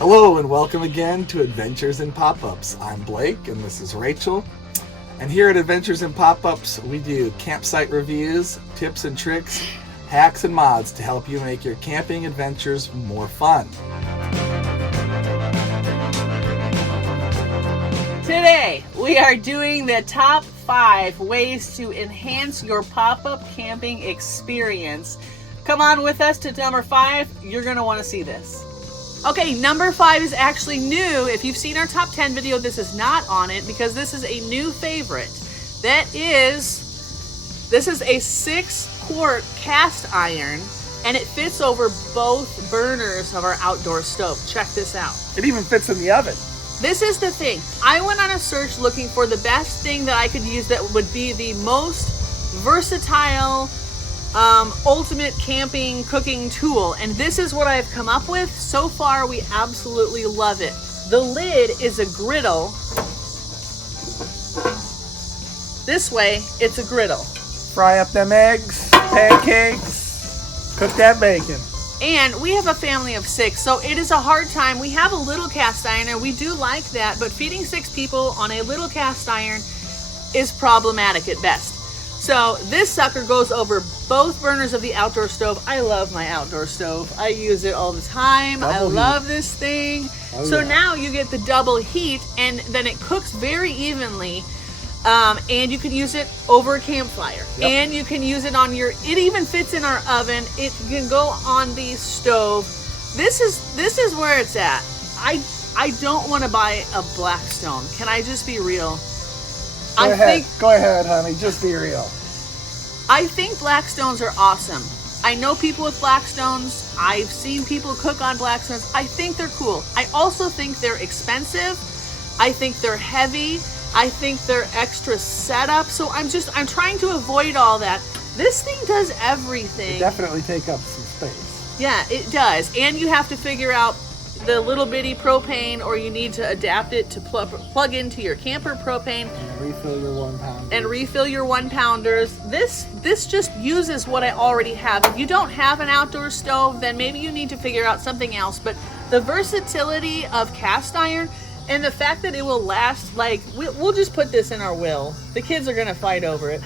Hello and welcome again to Adventures in Pop-Ups. I'm Blake and this is Rachel. And here at Adventures in Pop-Ups, we do campsite reviews, tips and tricks, hacks and mods to help you make your camping adventures more fun. Today, we are doing the top 5 ways to enhance your pop-up camping experience. Come on with us to number 5. You're going to want to see this. Okay, number 5 is actually new. If you've seen our top 10 video, this is not on it because this is a new favorite. This is a 6-quart cast iron and it fits over both burners of our outdoor stove. Check this out. It even fits in the oven. This is the thing. I went on a search looking for the best thing that I could use that would be the most versatile ultimate camping cooking tool, and this is what I've come up with. So far we absolutely love it. The lid is a griddle. This way it's a griddle. Fry up them eggs, pancakes, cook that bacon. And we have a family of 6, so it is a hard time. We have a little cast iron and we do like that, but feeding 6 people on a little cast iron is problematic at best. So this sucker goes over both burners of the outdoor stove. I love my outdoor stove. I use it all the time. I love this thing. So now you get the double heat and then it cooks very evenly. And you can use it over a campfire. Yep. And you can use it on it even fits in our oven. It can go on the stove. This is where it's at. I don't want to buy a Blackstone. Can I just be real? Go ahead, honey. Just be real. I think Blackstones are awesome. I know people with Blackstones. I've seen people cook on Blackstones. I think they're cool. I also think they're expensive. I think they're heavy. I think they're extra setup. So I'm trying to avoid all that. This thing does everything. It definitely take up some space. Yeah, it does. And you have to figure out the little bitty propane, or you need to adapt it to plug into your camper propane and refill your 1-pounders. And refill your 1-pounders. This just uses what I already have. If you don't have an outdoor stove, then maybe you need to figure out something else. But the versatility of cast iron and the fact that it will last, like, we'll just put this in our will. The kids are gonna fight over it.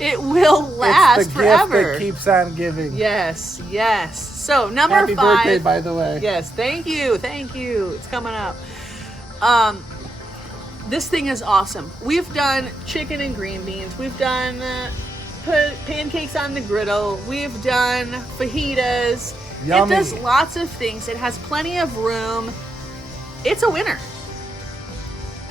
It will last it's the forever. Gift that keeps on giving. Yes. So number 5. Happy birthday, by the way. Yes, thank you. It's coming up. This thing is awesome. We've done chicken and green beans. We've done pancakes on the griddle. We've done fajitas. Yummy. It does lots of things. It has plenty of room. It's a winner.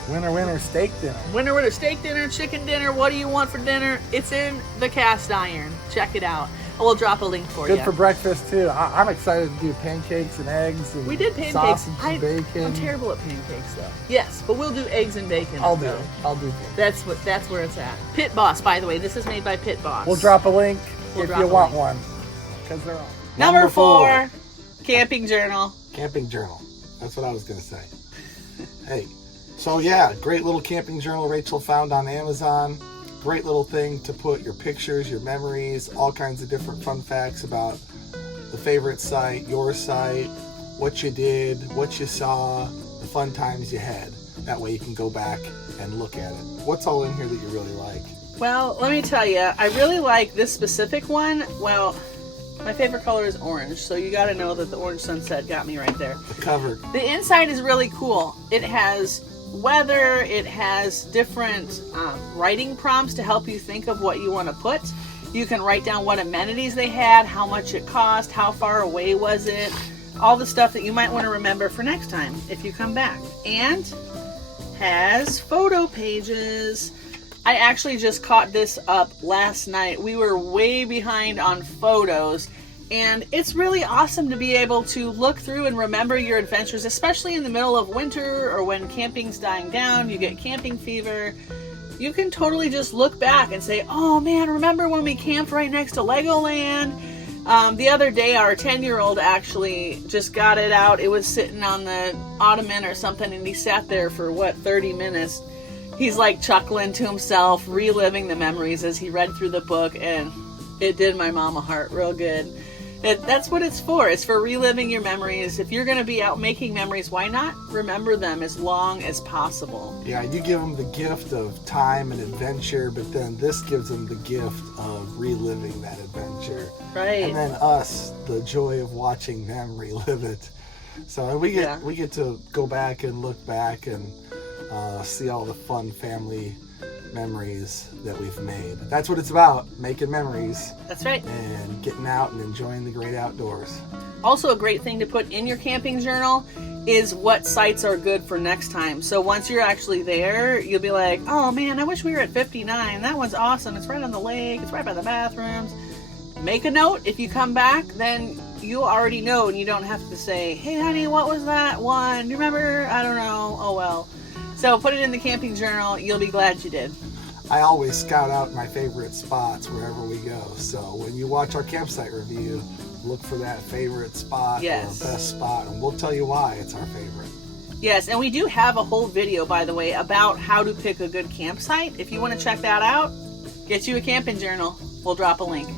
Winner, steak dinner. Winner, steak dinner, chicken dinner. What do you want for dinner? It's in the cast iron. Check it out. We'll drop a link for you. Good for breakfast too. I'm excited to do pancakes and eggs and we did pancakes. Sausage and bacon. I'm terrible at pancakes though. Yes, but we'll do eggs and bacon. I'll do pancakes. That's where it's at. Pit Boss, by the way. This is made by Pit Boss. We'll drop a link if you want one, because they're on. Number 4, camping journal. Camping journal. That's what I was gonna say. Hey. So yeah, great little camping journal Rachel found on Amazon. Great little thing to put your pictures, your memories, all kinds of different fun facts about the favorite site, your site, what you did, what you saw, the fun times you had. That way you can go back and look at it. What's all in here that you really like? Well, let me tell you, I really like this specific one. Well, my favorite color is orange, so you got to know that the orange sunset got me right there. The cover. The inside is really cool. It has weather, it has different writing prompts to help you think of what you want to put. You can write down what amenities they had, how much it cost, how far away was it, all the stuff that you might want to remember for next time if you come back. And has photo pages. I actually just caught this up last night. We were way behind on photos, and it's really awesome to be able to look through and remember your adventures, especially in the middle of winter or when camping's dying down, you get camping fever. You can totally just look back and say, oh man, remember when we camped right next to Legoland? The other day, our 10-year-old actually just got it out. It was sitting on the ottoman or something, and he sat there for, 30 minutes. He's like chuckling to himself, reliving the memories as he read through the book, and it did my mama heart real good. That's what it's for. It's for reliving your memories. If you're going to be out making memories, why not remember them as long as possible? Yeah, you give them the gift of time and adventure, but then this gives them the gift of reliving that adventure. Right. And then us, the joy of watching them relive it. So we get to go back and look back and see all the fun family memories that we've made. That's what it's about, making memories. That's right. And getting out and enjoying the great outdoors. Also, a great thing to put in your camping journal is what sites are good for next time. So once you're actually there, you'll be like, oh man, I wish we were at 59. That one's awesome. It's right on the lake. It's right by the bathrooms. Make a note. If you come back, then you already know, and you don't have to say, hey honey, what was that one? Do you remember? I don't know. Oh well. So put it in the camping journal. You'll be glad you did. I always scout out my favorite spots wherever we go. So when you watch our campsite review, look for that favorite spot or best spot, and we'll tell you why it's our favorite. Yes, and we do have a whole video, by the way, about how to pick a good campsite. If you want to check that out, get you a camping journal. We'll drop a link.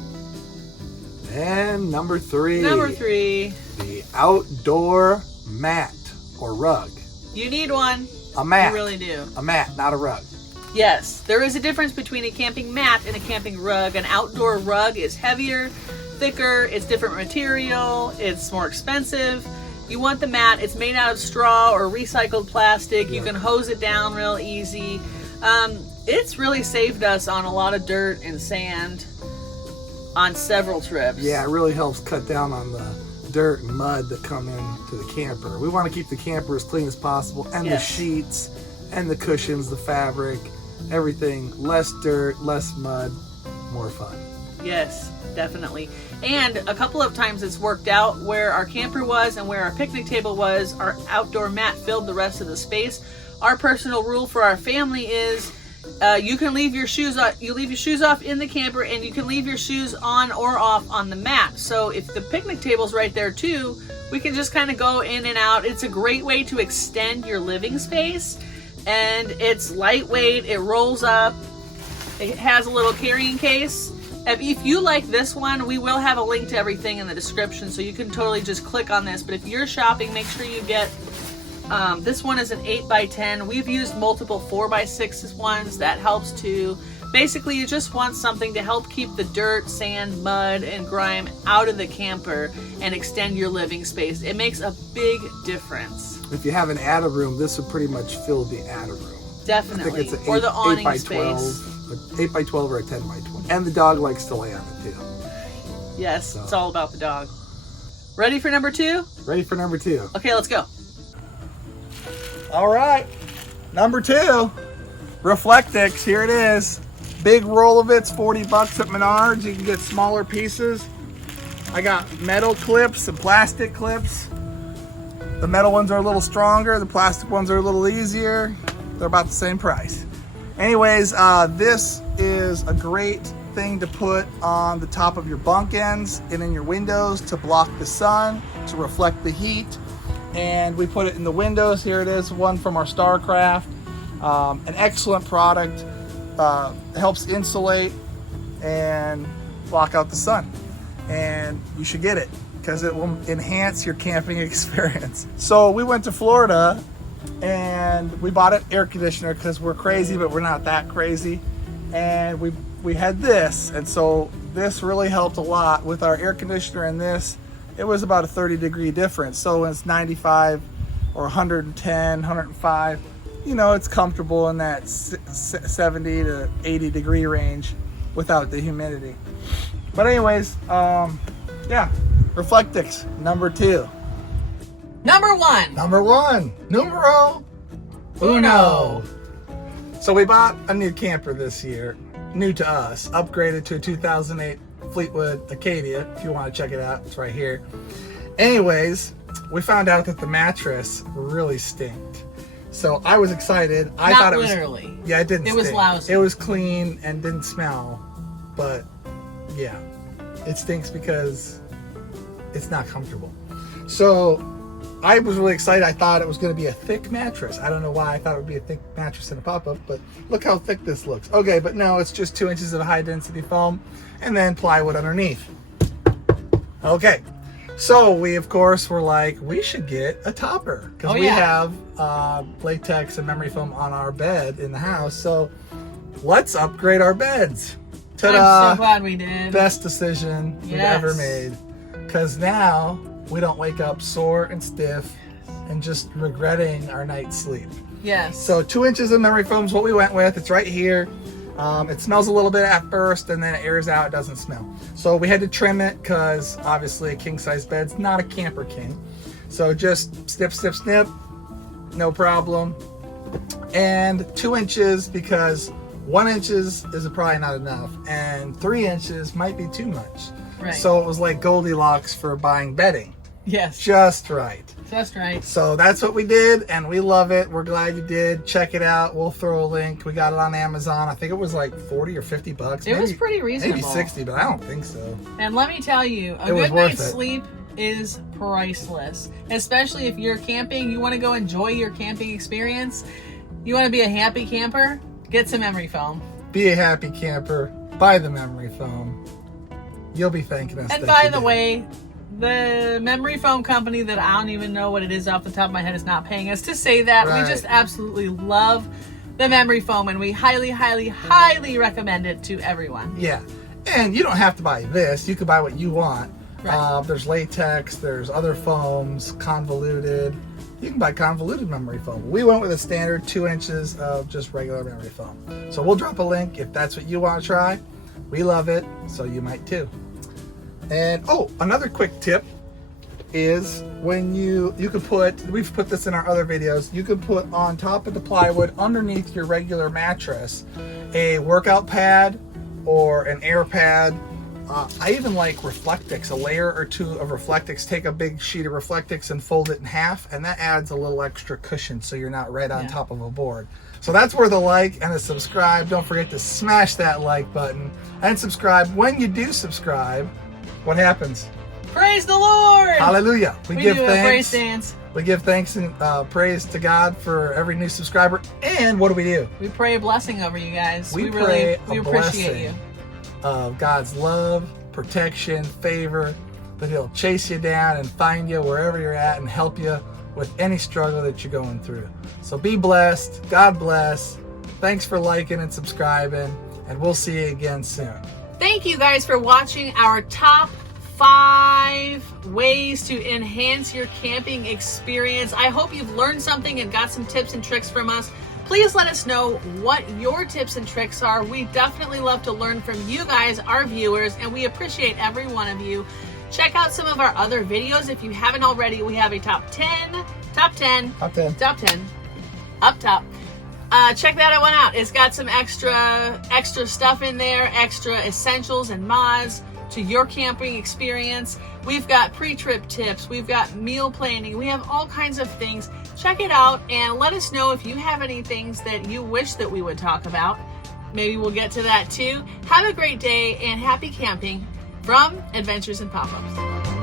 And number 3. Number 3. The outdoor mat or rug. You need one. A mat. You really do. A mat, not a rug. Yes, there is a difference between a camping mat and a camping rug. An outdoor rug is heavier, thicker, it's different material, it's more expensive. You want the mat, it's made out of straw or recycled plastic. You can hose it down real easy. It's really saved us on a lot of dirt and sand on several trips. Yeah, it really helps cut down on the dirt and mud that come into the camper. We want to keep the camper as clean as possible, and the sheets and the cushions, the fabric, everything, less dirt, less mud, more fun. Yes, definitely. And a couple of times it's worked out where our camper was and where our picnic table was, our outdoor mat filled the rest of the space. Our personal rule for our family is you can leave your shoes off. You leave your shoes off in the camper, and you can leave your shoes on or off on the mat. So if the picnic table's right there too, we can just kind of go in and out. It's a great way to extend your living space, and it's lightweight. It rolls up. It has a little carrying case. If you like this one, we will have a link to everything in the description, so you can totally just click on this. But if you're shopping, make sure you get this one is an 8x10. We've used multiple 4x6 ones. That helps too. Basically, you just want something to help keep the dirt, sand, mud, and grime out of the camper and extend your living space. It makes a big difference. If you have an attic room, this would pretty much fill the attic room. Definitely. I think it's an or the awning 8x12, space. 8x12 or a 10x20. And the dog likes to lay on it too. Yes, so. It's all about the dog. Ready for number 2? Ready for number 2. Okay, let's go. All right, number 2, Reflectix. Here it is. Big roll of it's $40 at Menards. You can get smaller pieces. I got metal clips and plastic clips. The metal ones are a little stronger. The plastic ones are a little easier. They're about the same price. Anyways, this is a great thing to put on the top of your bunk ends and in your windows to block the sun, to reflect the heat. And we put it in the windows. Here it is, one from our StarCraft. An excellent product. Helps insulate and block out the sun. And you should get it because it will enhance your camping experience. So we went to Florida and we bought an air conditioner because we're crazy, but we're not that crazy. And we had this, and so this really helped a lot with our air conditioner and this. It was about a 30-degree difference. So when it's 95 or 110, 105, you know, it's comfortable in that 70 to 80 degree range without the humidity. But anyways, yeah, Reflectix, number 2. Number 1. Number 1, numero uno. So we bought a new camper this year, new to us, upgraded to a 2008 Fleetwood Acadia. If you want to check it out, it's right here. Anyways, we found out that the mattress really stinked. So I was excited. I thought it was literally. Yeah, it didn't stink. It was lousy. It was clean and didn't smell. But yeah, it stinks because it's not comfortable. So I was really excited. I thought it was going to be a thick mattress. I don't know why I thought it would be a thick mattress in a pop-up, but look how thick this looks. Okay, but no, it's just 2 inches of high density foam and then plywood underneath. Okay. So we, of course, were like, we should get a topper because we have latex and memory foam on our bed in the house. So let's upgrade our beds. Ta-da! I'm so glad we did. Best decision we've ever made. Because now we don't wake up sore and stiff and just regretting our night's sleep. Yes. So 2 inches of memory foam is what we went with. It's right here. It smells a little bit at first and then it airs out. It doesn't smell. So we had to trim it because obviously a king size bed's not a camper king. So just snip, snip, snip. No problem. And 2 inches because 1 inch is probably not enough. And 3 inches might be too much. Right. So it was like Goldilocks for buying bedding. Yes. Just right. Just right. So that's what we did, and we love it. We're glad you did. Check it out. We'll throw a link. We got it on Amazon. I think it was like 40 or 50 bucks. It was pretty reasonable. Maybe 60, but I don't think so. And let me tell you, a good night's sleep is priceless. Especially if you're camping, you want to go enjoy your camping experience. You want to be a happy camper, get some memory foam. Be a happy camper. Buy the memory foam. You'll be thanking us. And by the way, the memory foam company that I don't even know what it is off the top of my head is not paying us to say that. Right. We just absolutely love the memory foam and we highly, highly, highly recommend it to everyone. Yeah. And you don't have to buy this. You can buy what you want. Right. There's latex. There's other foams, convoluted. You can buy convoluted memory foam. We went with a standard 2 inches of just regular memory foam. So we'll drop a link if that's what you want to try. We love it, so you might too. And another quick tip is when you can put, we've put this in our other videos, you can put on top of the plywood underneath your regular mattress a workout pad or an air pad. I even like Reflectix, a layer or two of Reflectix. Take a big sheet of Reflectix and fold it in half, and that adds a little extra cushion so you're not right on top of a board. So that's worth a like and a subscribe. Don't forget to smash that like button and subscribe. When you do subscribe, what happens? Praise the Lord! Hallelujah. We give do thanks. A praise dance. We give thanks and praise to God for every new subscriber. And what do? We pray a blessing over you guys. We really appreciate appreciate you. Of God's love, protection, favor, that He'll chase you down and find you wherever you're at and help you with any struggle that you're going through. So be blessed. God bless. Thanks for liking and subscribing, and we'll see you again soon. Thank you guys for watching our top 5 ways to enhance your camping experience. I hope you've learned something and got some tips and tricks from us. Please let us know what your tips and tricks are. We definitely love to learn from you guys, our viewers, and we appreciate every one of you. Check out some of our other videos if you haven't already. We have a top 10 up top. Check that one out. It's got some extra stuff in there, extra essentials and mods to your camping experience. We've got pre-trip tips. We've got meal planning. We have all kinds of things. Check it out and let us know if you have any things that you wish that we would talk about. Maybe we'll get to that too. Have a great day and happy camping from Adventures in Pop-Ups.